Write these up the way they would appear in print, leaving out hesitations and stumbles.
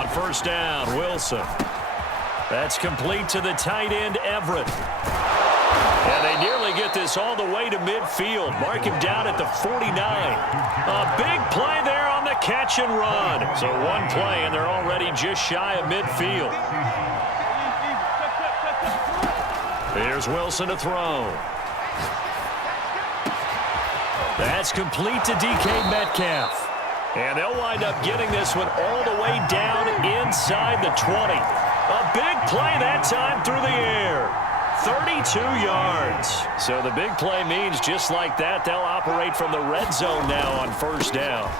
On first down, Wilson. That's complete to the tight end, Everett. And they nearly get this all the way to midfield. Mark him down at the 49. A big play there on the catch and run. So one play, and they're already just shy of midfield. Here's Wilson to throw. That's complete to DK Metcalf. And they'll wind up getting this one all the way down inside the 20. A big play that time through the air. 32 yards. So the big play means just like that, they'll operate from the red zone now on first down.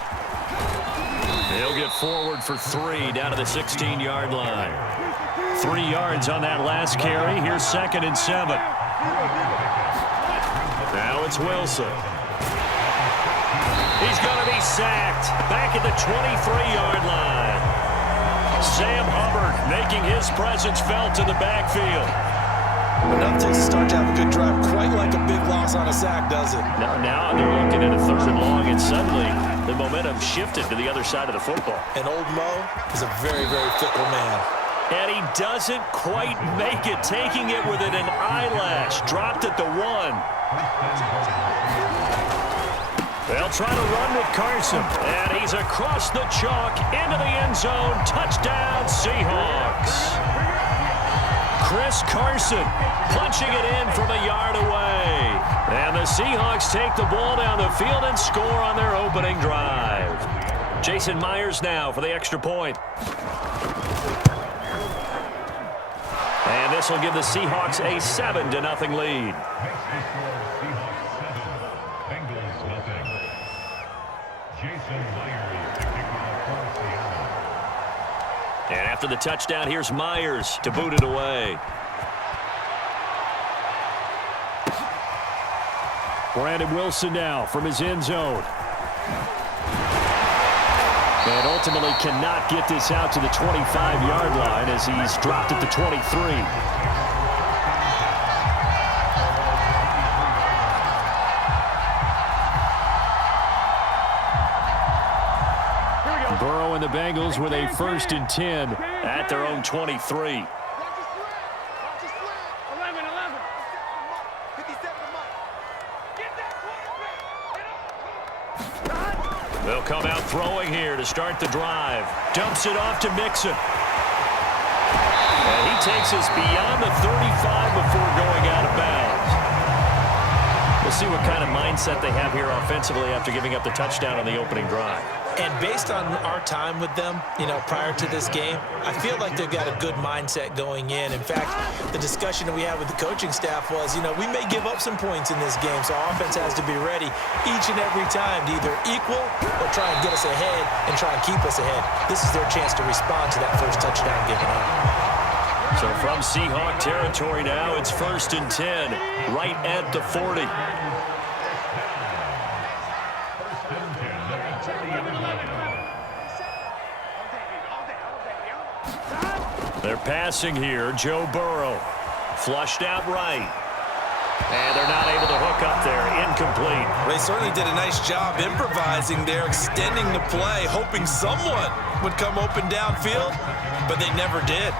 They'll get forward for 3 down to the 16-yard line. 3 yards on that last carry. Here's 2nd and 7. Now it's Wilson. He's going to be sacked back at the 23-yard line. Sam Hubbard making his presence felt in the backfield. Enough to start to have a good drive, quite like a big loss on a sack, does it? Now they're looking at a 3rd and long, and suddenly the momentum shifted to the other side of the football. And old Mo is a very, very fickle man. And he doesn't quite make it, taking it within an eyelash. Dropped at the 1. They'll try to run with Carson. And he's across the chalk into the end zone. Touchdown, Seahawks. Chris Carson punching it in from a yard away. And the Seahawks take the ball down the field and score on their opening drive. Jason Myers now for the extra point. And this will give the Seahawks a 7-0 lead. And after the touchdown, here's Myers to boot it away. Brandon Wilson now from his end zone. And ultimately cannot get this out to the 25-yard line as he's dropped at the 23. Burrow and the Bengals with a 1st and 10 at their own 23. They'll come out throwing here to start the drive. Dumps it off to Mixon. And he takes us beyond the 35 before going out of bounds. We'll see what kind of mindset they have here offensively after giving up the touchdown on the opening drive. And based on our time with them, prior to this game, I feel like they've got a good mindset going in. In fact, the discussion that we had with the coaching staff was, we may give up some points in this game, so our offense has to be ready each and every time to either equal or try and get us ahead and try and keep us ahead. This is their chance to respond to that first touchdown given up. So from Seahawk territory now, it's 1st and 10, right at the 40. They're passing here. Joe Burrow flushed out right. And they're not able to hook up there. Incomplete. They certainly did a nice job improvising there, extending the play, hoping someone would come open downfield, but they never did.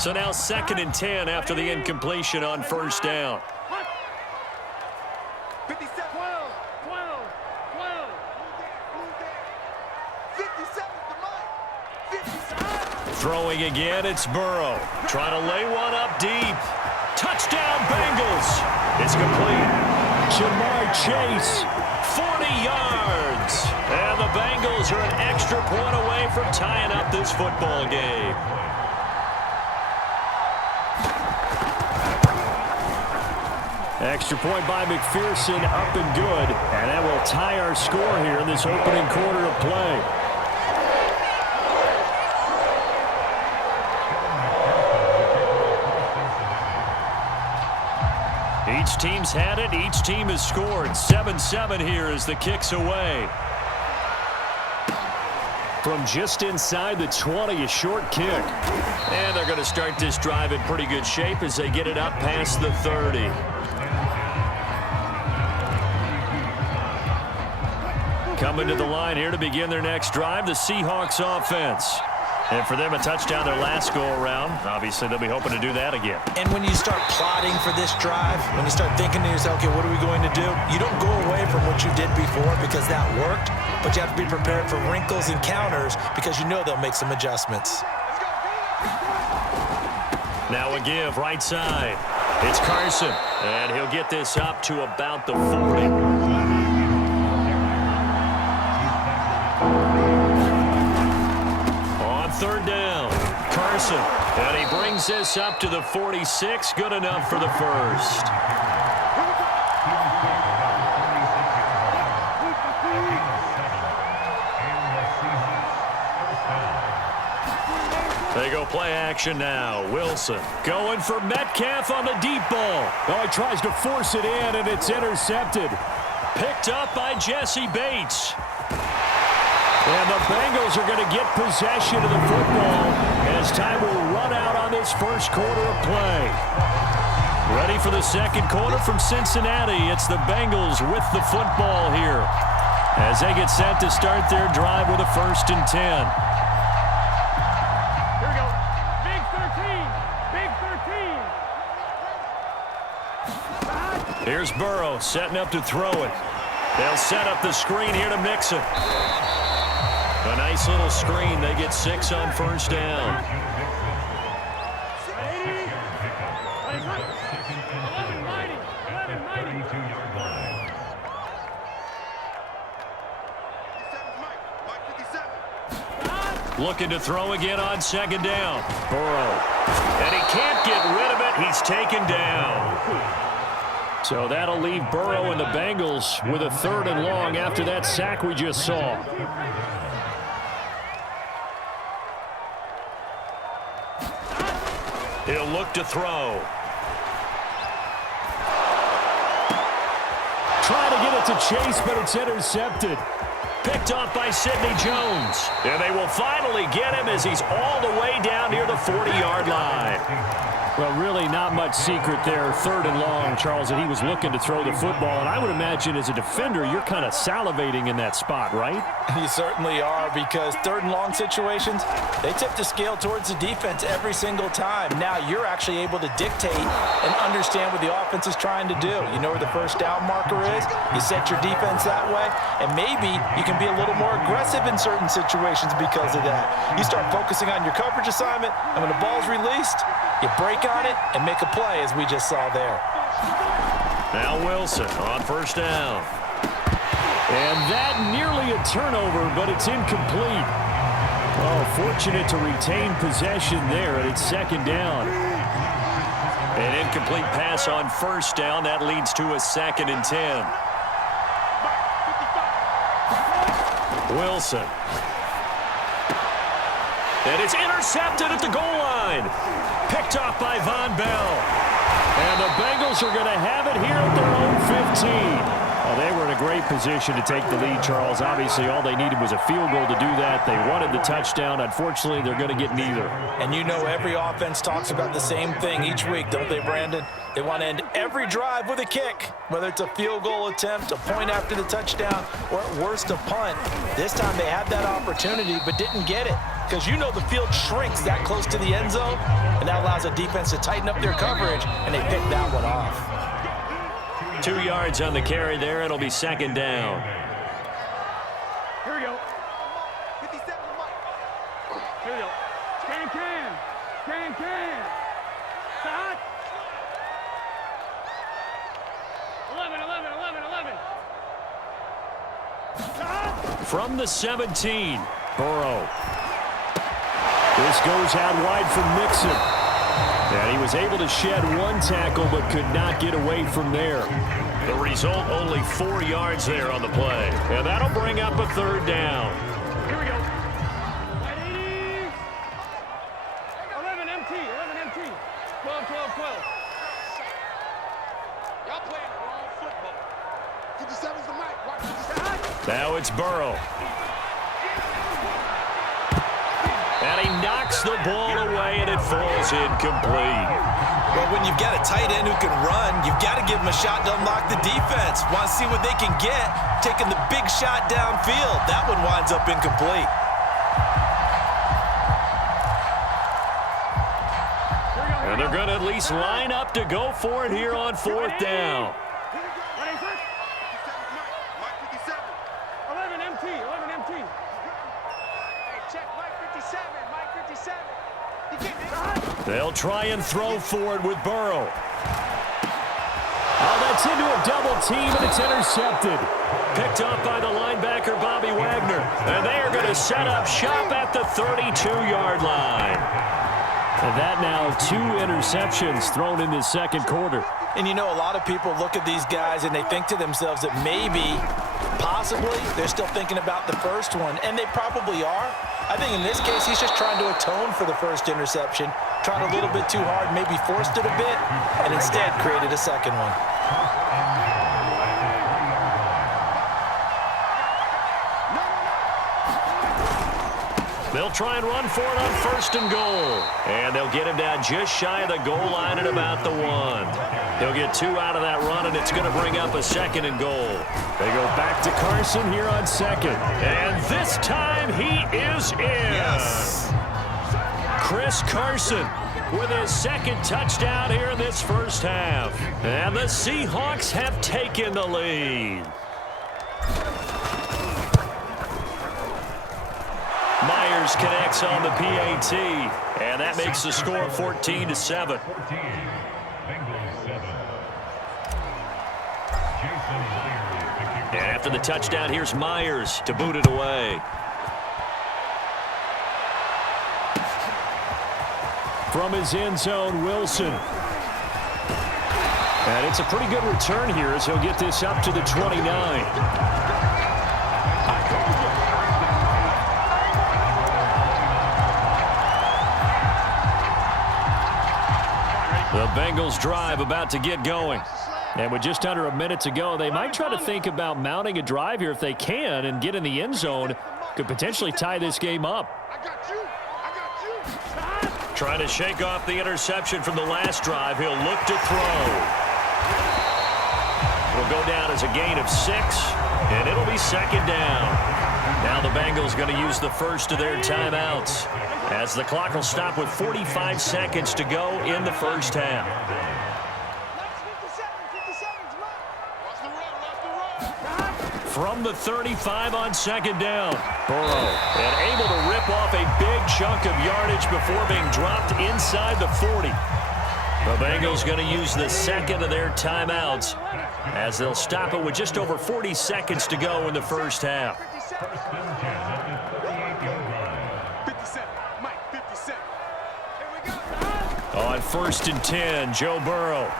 So now 2nd and 10 after the incompletion on first down. Throwing again, it's Burrow. Trying to lay one up deep. Touchdown, Bengals. It's complete. Jamar Chase, 40 yards. And the Bengals are an extra point away from tying up this football game. Extra point by McPherson, up and good. And that will tie our score here in this opening quarter of play. Each team's had it. Each team has scored. 7-7 here as the kick's away. From just inside the 20, a short kick. And they're going to start this drive in pretty good shape as they get it up past the 30. Coming to the line here to begin their next drive, the Seahawks offense. And for them, a touchdown their last go-around. Obviously, they'll be hoping to do that again. And when you start plotting for this drive, when you start thinking to yourself, okay, what are we going to do? You don't go away from what you did before because that worked, but you have to be prepared for wrinkles and counters because you know they'll make some adjustments. Now a give, right side. It's Carson, and he'll get this up to about the 40. Third down, Carson, and he brings this up to the 46, good enough for the first. They go play action now. Wilson going for Metcalf on the deep ball. Oh, he tries to force it in, and it's intercepted. Picked up by Jesse Bates. And the Bengals are going to get possession of the football as time will run out on this first quarter of play. Ready for the second quarter from Cincinnati. It's the Bengals with the football here as they get set to start their drive with a 1st and 10. Here we go. Big 13. Big 13. Here's Burrow setting up to throw it. They'll set up the screen here to mix it. A nice little screen. They get 6 on 1st down. Looking to throw again on 2nd down. Burrow. And he can't get rid of it. He's taken down. So that'll leave Burrow and the Bengals with a 3rd and long after that sack we just saw. He'll look to throw. Trying to get it to Chase, but it's intercepted. Picked off by Sidney Jones. And they will finally get him as he's all the way down near the 40-yard line. Well, really not much secret there. 3rd and long, Charles, and he was looking to throw the football. And I would imagine as a defender, you're kind of salivating in that spot, right? You certainly are, because 3rd and long situations, they tip the scale towards the defense every single time. Now you're actually able to dictate and understand what the offense is trying to do. You know where the 1st down marker is. You set your defense that way, and maybe you can be a little more aggressive in certain situations because of that. You start focusing on your coverage assignment, and when the ball's released, you break on it and make a play, as we just saw there. Now Wilson on 1st down. And that nearly a turnover, but it's incomplete. Oh, fortunate to retain possession there, and it's 2nd down. An incomplete pass on 1st down. That leads to a 2nd and 10. Wilson. And it's intercepted at the goal line. Picked off by Von Bell. And the Bengals are going to have it here at their own 15. Well, they were in a great position to take the lead, Charles. Obviously, all they needed was a field goal to do that. They wanted the touchdown. Unfortunately, they're going to get neither. And you know every offense talks about the same thing each week, don't they, Brandon? They want to end every drive with a kick, whether it's a field goal attempt, a point after the touchdown, or at worst, a punt. This time they had that opportunity but didn't get it, because you know the field shrinks that close to the end zone, and that allows a defense to tighten up their coverage, and they picked that one off. 2 yards on the carry there. It'll be 2nd down. Here we go. 57 Here we go. Can. Stop. 11. From the 17, Burrow. This goes out wide for Mixon. And he was able to shed 1 tackle but could not get away from there. The result, only 4 yards there on the play. And that'll bring up a 3rd down. Here we go. 11 empty. 12. Y'all playing wrong football. 57's the mic. Watch 57. Now it's Burrow. And he knocks the ball away, and it falls incomplete. Well, when you've got a tight end who can run, you've got to give him a shot to unlock the defense. Want to see what they can get, taking the big shot downfield. That one winds up incomplete. And they're going to at least line up to go for it here on 4th down. 11 MT. Hey, check Mike 57. Mike 57. They'll try and throw for it with Burrow. Oh, that's into a double team, and it's intercepted. Picked up by the linebacker, Bobby Wagner. And they are going to set up shop at the 32-yard line. And that now 2 interceptions thrown in the second quarter. And you know, a lot of people look at these guys and they think to themselves that maybe, possibly, they're still thinking about the first one. And they probably are. I think in this case, he's just trying to atone for the first interception. Tried a little bit too hard, maybe forced it a bit, and instead created a second one. They'll try and run for it on 1st and goal. And they'll get him down just shy of the goal line at about the 1. They'll get 2 out of that run, and it's going to bring up a 2nd and goal. They go back to Carson here on 2nd. And this time he is in. Yes. Chris Carson with his 2nd touchdown here in this first half. And the Seahawks have taken the lead. Myers connects on the PAT, and that makes the score 14-7. And after the touchdown, here's Myers to boot it away. From his end zone, Wilson. And it's a pretty good return here as he'll get this up to the 29. The Bengals drive about to get going. And with just under a minute to go, they might try to think about mounting a drive here if they can and get in the end zone. Could potentially tie this game up. Trying to shake off the interception from the last drive. He'll look to throw. It'll go down as a gain of 6, and it'll be 2nd down. Now the Bengals going to use the first of their timeouts, as the clock will stop with 45 seconds to go in the first half. From the 35 on 2nd down, Burrow, and able to rip off a big chunk of yardage before being dropped inside the 40. The Bengals going to use the 2nd of their timeouts, as they'll stop it with just over 40 seconds to go in the first half. 57. Mike 57. On 1st and 10, Joe Burrow.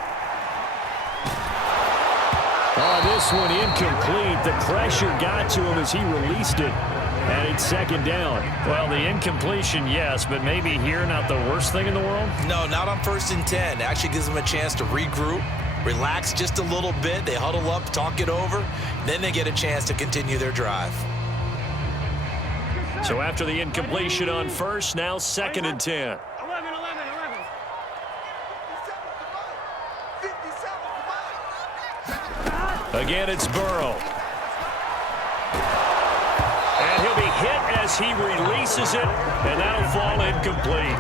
Oh, this one incomplete. The pressure got to him as he released it. And it's 2nd down. Well, the incompletion, yes, but maybe here not the worst thing in the world? No, not on 1st and 10. It actually gives them a chance to regroup, relax just a little bit. They huddle up, talk it over. Then they get a chance to continue their drive. So after the incompletion on 1st, now 2nd and 10. 11. Again, it's Burrow. And he'll be hit as he releases it, and that'll fall incomplete.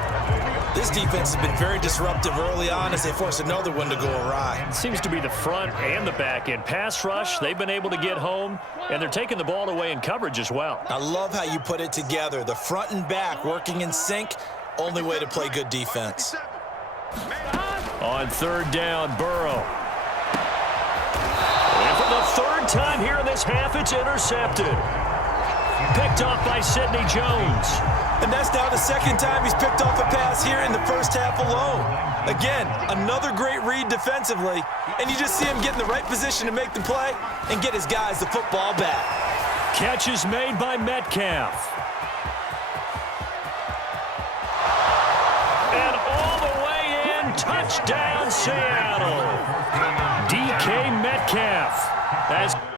This defense has been very disruptive early on as they force another one to go awry. It seems to be the front and the back end. Pass rush, they've been able to get home, and they're taking the ball away in coverage as well. I love how you put it together. The front and back working in sync, only way to play good defense. On 3rd down, Burrow. And for the 3rd time here in this half, it's intercepted. Picked off by Sidney Jones. And that's now the 2nd time he's picked off a pass here in the first half alone. Again, another great read defensively, and you just see him get in the right position to make the play and get his guys the football back. Catch is made by Metcalf. And all the way in, touchdown Seattle. DK Metcalf has